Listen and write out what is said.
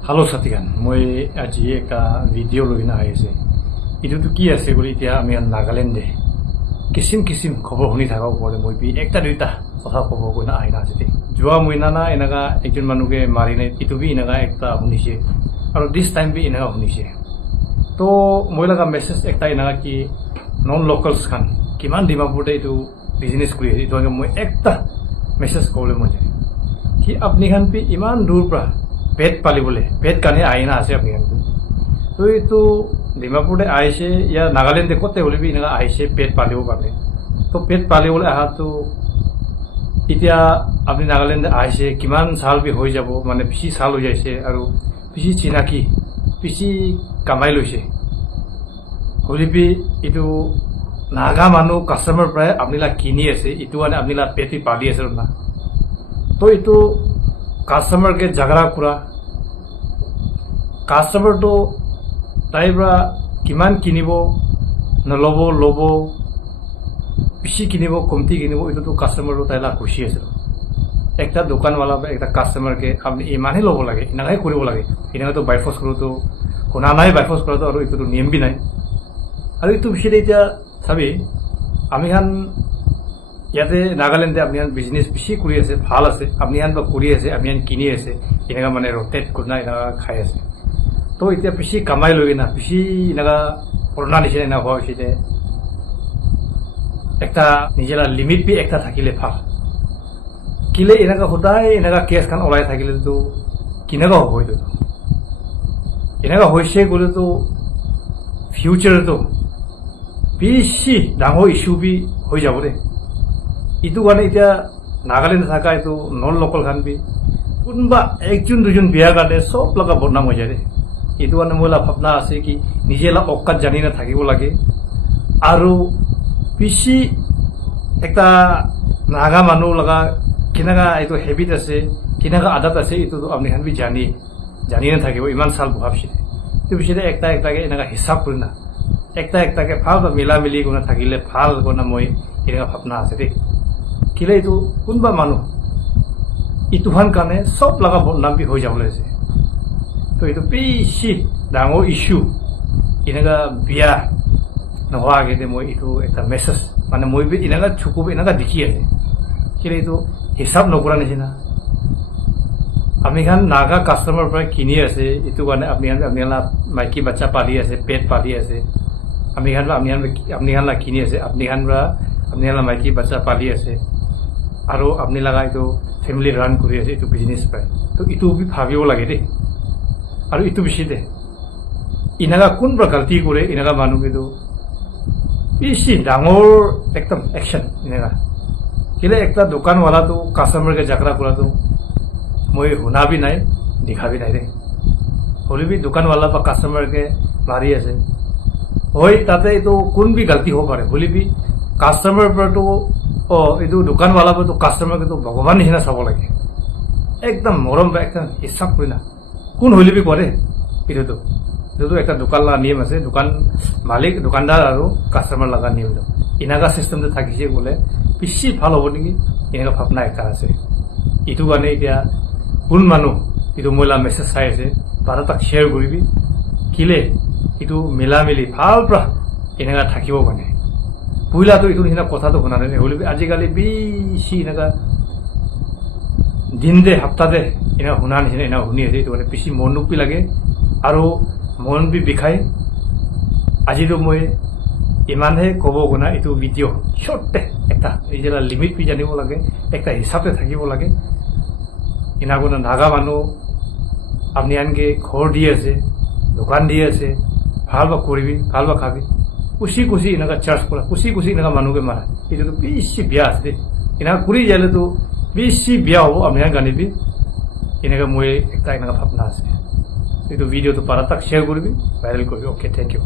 Hello Satigan, moi aji ekta video logina aise. Itu tu ki ase gori tia ami Nagaland de. Kisim khobor huni thaka upore moi bi ekta duita kotha khobor koina aina ase. Jua moina na enaga ekjon manuke mari nai itu bi enaga ekta hunise. Aro this time bi enaga hunise. To moi laga message ekta enaga ki non locals khan kiman Dimapur de itu business kuri itu moi ekta message kole moi ki apni khan bi iman dur pra पेट पाली बोले पेट काने आईना आसे अपनी तो ये तो Dimapur de Ayse या Nagaland de कोते बोले भी इनका आयसे पेट पाली वो करने तो पेट पाली बोले आहा तो इतिया अपनी नागालैंड आयसे किमान साल भी हो जाबो माने पिछी साल हो जायसे और पिछी चीना की पिछी कमाई लोइसे बोले भी इतो नागा मानो कस्टमर प्राय अपनी ला किनी ऐसे इतो वाने अपनी ला पेट पाली ऐसे ना तो इतो কাস্টমার কে ঝগড়া করা কাস্টমার তো তাইব্রা কিমান কিনিব নলব লব বেশি কিনিব কমতি কিনিব এটা তো কাস্টমার তো তাইলা খুশি আছে একটা দোকানওয়ালা বা একটা কাস্টমার কে আপনি ইমানই লব লাগে ইনাগাই কৰিব লাগে ইনাগা তো বাইফোস করো তো কোনা নাই বাইফোস করো তো আর এটা তো নিয়ম বি নাই আর একটু বেশি এটা সাবি আমি খান ইয়াতে নাগালেন্ডে আপনি বিজনেস বেশি কৰি আছে ভাল আছে আপনি বা কৰি আছে আপনি কিনি আছে এনেকা মানে রোটেট করনা এনেকা খাই আছে তো এতিয়া বেশি কামাই লই না বেশি এনেকা করোনা নিচিনা না হয় সেটা একটা নিজেরা লিমিট বি একটা থাকিলে ভাল কিলে এনেকা সদায় এনেকা কেস খান ওলাই থাকিলে তো কিনেকা হব হইতো এনেকা হইছে গলে তো ফিউচারে তো বেশি ডাঙৰ ইস্যু বি হৈ যাব রে itu gane ita Nagaland thaka itu non local khan bi kunba ekjon dujon biya karte sob laga bodnam hoy jare itu gane mola bhapna ase ki nijela okkat jani na thakibo lage aru pishi ekta naga manu laga kinaga itu habit ase kinaga adat ase itu apni khan bi jani na thakibo iman sal bhabshi tu bishire ekta ge enaga hisab kurina ekta ke phal ba mila mili guna thakile phal gona moi ina bhapna ase de কিলে itu কোনবা মানুহ ইতুহান কানে সব লাগা বদনাম B হৈ যাবলে আছে তো itu বেশি ডাঙৰ ইস্যু ইনাগা বিয়া নহোৱা আগে মই itu এটা মেসেজ মানে মই বি ইনাগা চুকুব ইনাগা দেখি আছে কিলে itu হিসাব নকৰা নিচিনা আমি খান নাগা কাস্টমাৰ পৰা কিনি আছে ইটো কাৰণে আপনি মাইকি বাচ্চা পালি আছে পেট পালি আছে আমি খান কিনি আছে আপনি খান মাইকি বাচ্চা পালি আছে আৰু আপনি লাগা itu ফ্যামিলি ৰান কৰি আছে itu বিজনেস পায় তো ইটো বি ভাবিও লাগে দে আৰু ইটো বেশি দে ইনাগা কোনবা গলতি কৰে ইনাগা মানুহ কিন্তু বেশি ডাঙৰ একদম অ্যাকশন ইনাগা কিলে একটা দোকানওয়ালা তো কাস্টমাৰ কে ঝগড়া কৰা তো মই শুনা বি নাই দেখা বি নাই দে হলি বি দোকানওয়ালা বা কাস্টমার কে মাৰি আছে হয় তাতে তো কোন বি গলতি হ'ব পাৰে হলি বি কাস্টমার पर तो ಇದು দোকান वाला पर तो কাস্টমার के तो भगवान निचिना চাব লাগে একদম মৰম বা একদম হিসাব কৰিনা কোন হলি বি কৰে এটো একটা দোকান লা নিয়ম আছে দোকান মালিক দোকানদাৰ আৰু কাস্টমার লাগা নিয়ম ইনাগা সিস্টেম তে থাকিছে বলে বেশি ভাল হ'ব নেকি ইনাগা ভাবনা একটা আছে ইটো গানে এতিয়া কোন মানুহ ইটো মইলা মেসেজ চাই আছে তারা তাক শেয়ার কৰিবি কিলে ইটো মিলা মিলি ভাল প্ৰা ইনাগা থাকিব মানে পুইলা তো ইটো নিচিনা কথা তো শুনা নাই হলি আজিকালি বেশি এনেকা দিন দে সপ্তাহ দে এনা শুনা নিচিনা এনা শুনি আছে এইটো মানে বেশি মন দুখ লাগে আৰু মন বি বিষাই আজিতো মই ইমানহে ক'ব গুণা এইটো ভিডিঅ' শ্বৰ্টে একটা নিজেরা লিমিট বি জানিব লাগে একটা হিচাপে থাকিব লাগে ইনাগুনা নাগা মানুহ আপনি আনকে ঘৰ দি আছে দোকান দি আছে ভাল বা কৰিবি ভাল বা খাবি खुशी इनका चार्ज करा खुशी इनका मानु के मारा ये तो बेसी बिया आसे इना कुरी जाले तो बेसी बिया हो अपने गाने भी इनका मोए एकता इनका भावना आसे ये तो वीडियो तो पारा तक शेयर करबी वायरल करबी ओके थैंक यू